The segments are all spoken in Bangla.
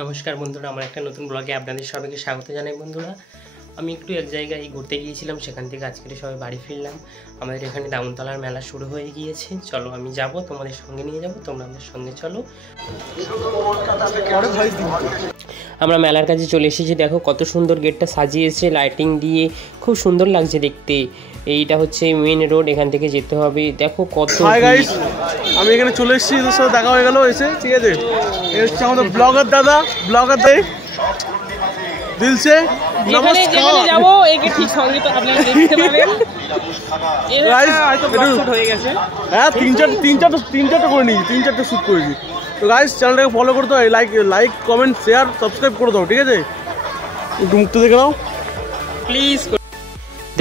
নমস্কার বন্ধুরা, আমার একটা নতুন ব্লগে আপনাদের সবাইকে স্বাগত জানাই। বন্ধুরা, আমি একটু এক জায়গায় ঘুরতে গিয়েছিলাম, সেখান থেকে আজকে সবাই বাড়ি ফিরলাম। আমাদের এখানে দামনতলার মেলা শুরু হয়ে গিয়েছে। চলো আমি যাব, তোমাদের সঙ্গে নিয়ে যাব, তোমরা আমাদের সঙ্গে চলো। আমরা মেলার কাছে চলে এসেছি। দেখো কত সুন্দর গেটটা সাজিয়েছে লাইটিং দিয়ে, খুব সুন্দর লাগছে দেখতে। এইটা হচ্ছে মেন রোড, এখান থেকে যেতে হবে। দেখো কত। হাই গাইস, আমি এখানে চলে এসেছি, তোর সাথে দেখা হয়ে গেল এসে, ঠিক আছে। এসছে আমাদের ব্লগার দাদা, ব্লগার দে দিলছে নমস্কার। যাবো একে ঠিক সঙ্গে তো আপনারা দেখতে পাবেন। গাইস হয়তো ব্লগ শুট হয়ে গেছে। হ্যাঁ, তিন চারটা করে নিয়েছি, 3-4টা শুট করেছি। তো গাইস চ্যানেলটাকে ফলো করতে হয়, লাইক কমেন্ট শেয়ার সাবস্ক্রাইব করে দাও, ঠিক আছে। একটু মুক্ত দেখে নাও প্লিজ।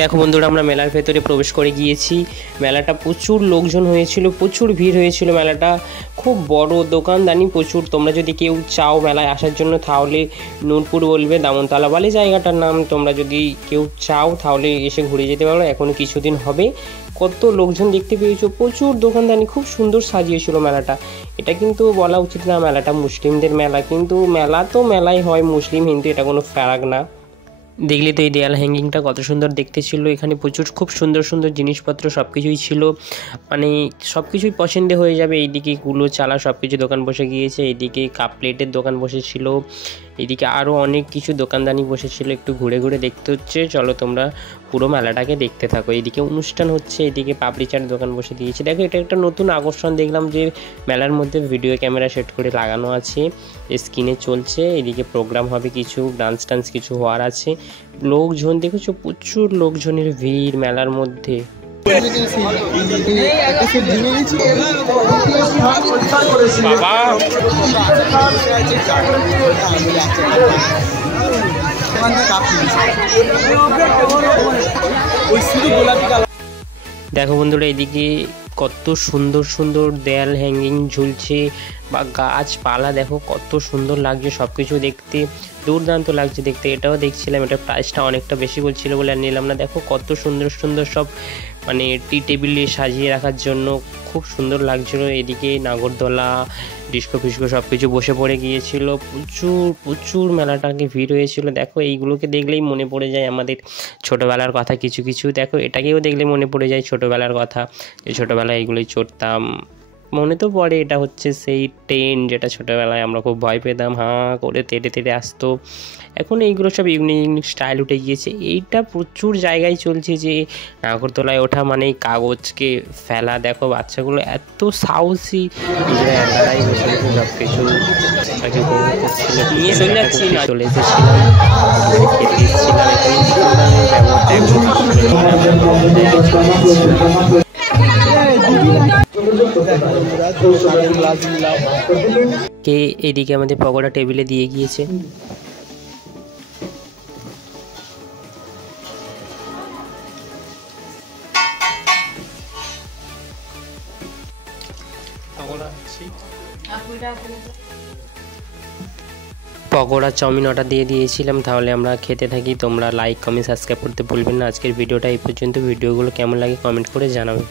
দেখো বন্ধুরা, আমরা মেলার ভেতরে প্রবেশ করে গিয়েছি। মেলাটা প্রচুর লোকজন হয়েছিল, প্রচুর ভিড় হয়েছিল। মেলাটা খুব বড়, দোকানদানি প্রচুর। তোমরা যদি কেউ চাও মেলায় আসার জন্য, তাহলে নূরপুর বলবে, দামনতলা বলে জায়গাটার নাম। তোমরা যদি কেউ চাও তাহলে এসে ঘুরে যেতে পারো, এখনও কিছুদিন হবে। কত লোকজন দেখতে পেয়েছো, প্রচুর দোকানদানি, খুব সুন্দর সাজিয়েছিল মেলাটা। এটা কিন্তু বলা উচিত না মেলাটা মুসলিমদের মেলা, কিন্তু মেলা তো মেলাই হয়, মুসলিম হিন্দু এটা কোনো ফারাক না। দেখলে তো এই দেয়াল হ্যাঙ্গিংটা কত সুন্দর দেখতে ছিল। এখানে প্রচুর খুব সুন্দর সুন্দর জিনিসপত্র সব কিছুই ছিল, মানে সব কিছুই পছন্দ হয়ে যাবে। এইদিকে কুলো চালা সব কিছু দোকান বসে গিয়েছে, এইদিকে কাপ প্লেটের দোকান বসেছিল, এইদিকে আরও অনেক কিছু দোকানদানি বসেছিল। একটু ঘুরে ঘুরে দেখতে হচ্ছে, চলো তোমরা পুরো মেলাটাকে দেখতে থাকো। এইদিকে অনুষ্ঠান হচ্ছে, এইদিকে পাপড়ি চাট দোকান বসে দিয়েছে। দেখো এটা একটা নতুন আকর্ষণ দেখলাম, যে মেলার মধ্যে ভিডিও ক্যামেরা সেট করে লাগানো আছে, স্ক্রিনে চলছে। এদিকে প্রোগ্রাম হবে, কিছু ডান্স টান্স কিছু হওয়ার আছে। লোকজন দেখেছো, প্রচুর লোকজনের ভিড় মেলার মধ্যে। দেখো বন্ধুরা, এদিকে কত সুন্দর সুন্দর দেয়াল হ্যাঙ্গিং ঝুলছে, বা গাছপালা দেখো কত সুন্দর লাগছে। সব কিছু দেখতে দুর্দান্ত লাগছে দেখতে। এটাও দেখছিলাম, এটা প্রাইসটা অনেকটা বেশি বলছিল বলে আর নিলাম না। দেখো কত সুন্দর সুন্দর সব, মানে টি টেবিলে সাজিয়ে রাখার জন্য খুব সুন্দর লাগছিল। এদিকে নাগরদোলা, ডিস্কো ফিস্কো সব কিছু বসে পড়ে গিয়েছিল। প্রচুর প্রচুর মেলাটাকে ভিড় হয়েছিল। দেখো এইগুলোকে দেখলেই মনে পড়ে যায় আমাদের ছোটোবেলার কথা কিছু কিছু। দেখো এটাকেও দেখলে মনে পড়ে যায় ছোটোবেলার কথা, যে ছোটোবেলায় এইগুলোই চড়তাম। মনে তো পড়ে, এটা হচ্ছে সেই ট্রেন যেটা ছোটোবেলায় আমরা খুব ভয় পেতাম, হাঁ করে তেড়ে তেড়ে আসতো। এখন এইগুলো সব ইউনিক ইউনিক স্টাইল উঠে গিয়েছে। এইটা প্রচুর জায়গায় চলছে, যে নাগরদোলায় ওঠা মানেই কাগজকে ফেলা। দেখো বাচ্চাগুলো এত সাহসী, একাই বসে বসে সব কিছু তাকে নিয়ে চলে যাচ্ছি, চলে এসেছিলাম, খেতে এসেছিলাম। কে এদিকে আমাদের পকোড়া টেবিলে দিয়ে গিয়েছে। পকোড়া চাউমিন অর্ডার দিয়ে দিয়েছিলাম, তাহলে আমরা খেতে থাকি। তোমরা লাইক কমেন্ট সাবস্ক্রাইব করতে ভুলবেন না। আজকের ভিডিওটা এই পর্যন্ত। ভিডিওগুলো কেমন লাগে কমেন্ট করে জানাবে।